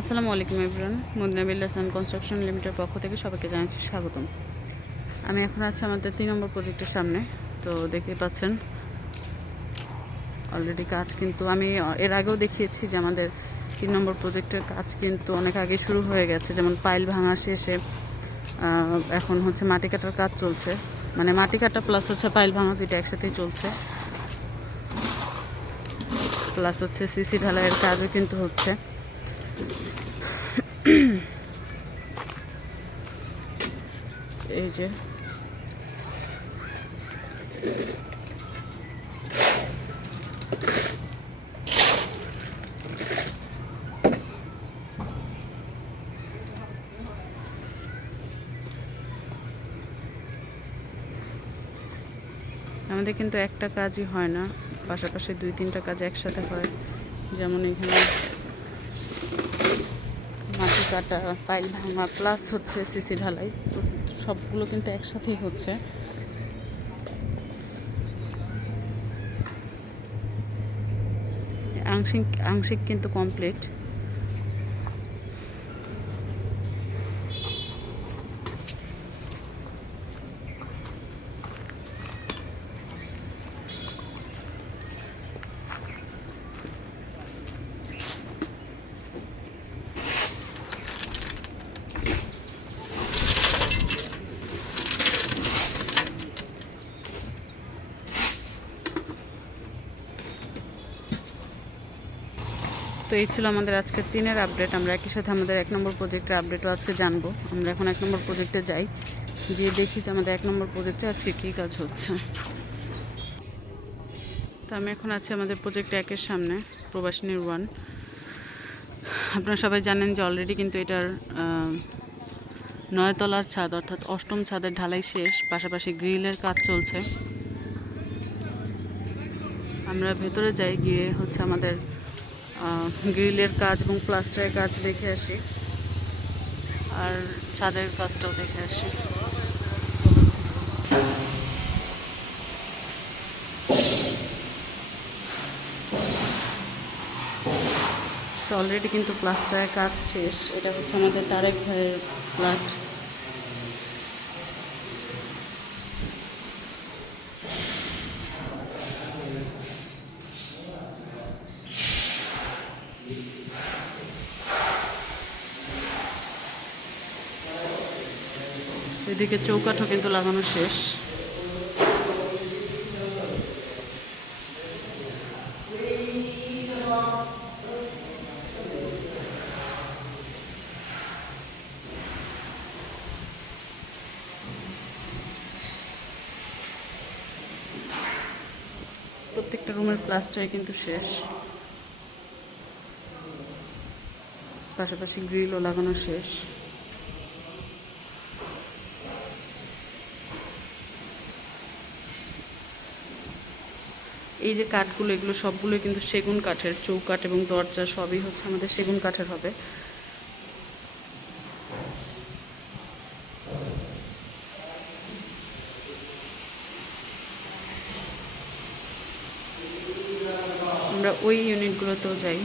আসসালামু আলাইকুম everyone. Madina builders and construction limited পক্ষ থেকে সবাইকে জানাচ্ছি স্বাগতম। আমি এখন আছি আমাদের 3 নম্বর প্রজেক্টের সামনে। তো দেখতেই পাচ্ছেন অলরেডি কাজ কিন্তু আমি এর আগেও দেখিয়েছি যে আমাদের 3 নম্বর প্রজেক্টের কাজ কিন্তু অনেক আগে শুরু হয়ে গেছে। যেমন পাইল ভাঙা শেষে এখন হচ্ছে মাটি কাটার কাজ চলছে, মানে মাটি কাটা প্লাস হচ্ছে পাইল ভাঙা দুইটা একসাথেই চলছে, প্লাস হচ্ছে সিসি ঢালাইয়ের কাজও কিন্তু হচ্ছে। এই যে আমাদের কিন্তু একটা কাজই হয় না, পাশাপাশি 2-3টা কাজ একসাথে হয়। যেমন এখানে মাটি কাটা, পাইল ভাঙা প্লাস হচ্ছে সিসি ঢালাই, তো সবগুলো কিন্তু একসাথেই হচ্ছে। আংশিক আংশিক কিন্তু কমপ্লিট। তো এই ছিল আমাদের আজকের 3-এর আপডেট। আমরা একই সাথে আমাদের 1 নম্বর প্রজেক্টের আপডেটও আজকে জানবো। আমরা এখন 1 নম্বর প্রজেক্টে যাই, গিয়ে দেখি যে আমাদের 1 নম্বর প্রজেক্টে আজকে কী কাজ হচ্ছে। তো আমি এখন আছি আমাদের প্রজেক্ট 1-এর সামনে, প্রবাসিনীর 1। আপনারা সবাই জানেন যে অলরেডি কিন্তু এটার 9 তলার ছাদ অর্থাৎ 8ম ছাদের ঢালাই শেষ, পাশাপাশি গ্রিলের কাজ চলছে। আমরা ভেতরে যাই, গিয়ে হচ্ছে আমাদের গ্রিলের কাজ এবং প্লাস্টারের কাজ দেখে আসি, আর ছাদের কাজটাও দেখে আসি। তো অলরেডি কিন্তু প্লাস্টারের কাজ শেষ। এটা হচ্ছে আমাদের তারেক ভাইয়ের ফ্ল্যাট। এদিকে চৌকাঠও কিন্তু লাগানো শেষ। প্রত্যেকটা রুমের প্লাস্টারই কিন্তু শেষ, পাশাপাশি গ্রিলও লাগানো শেষ। এই যে কাঠগুলো, এগুলো সবগুলোই কিন্তু সেগুন কাঠের, চৌকাঠ এবং দরজা সবই হচ্ছে আমাদের সেগুন কাঠের হবে। আমরা ওই ইউনিটগুলোতেও যাই।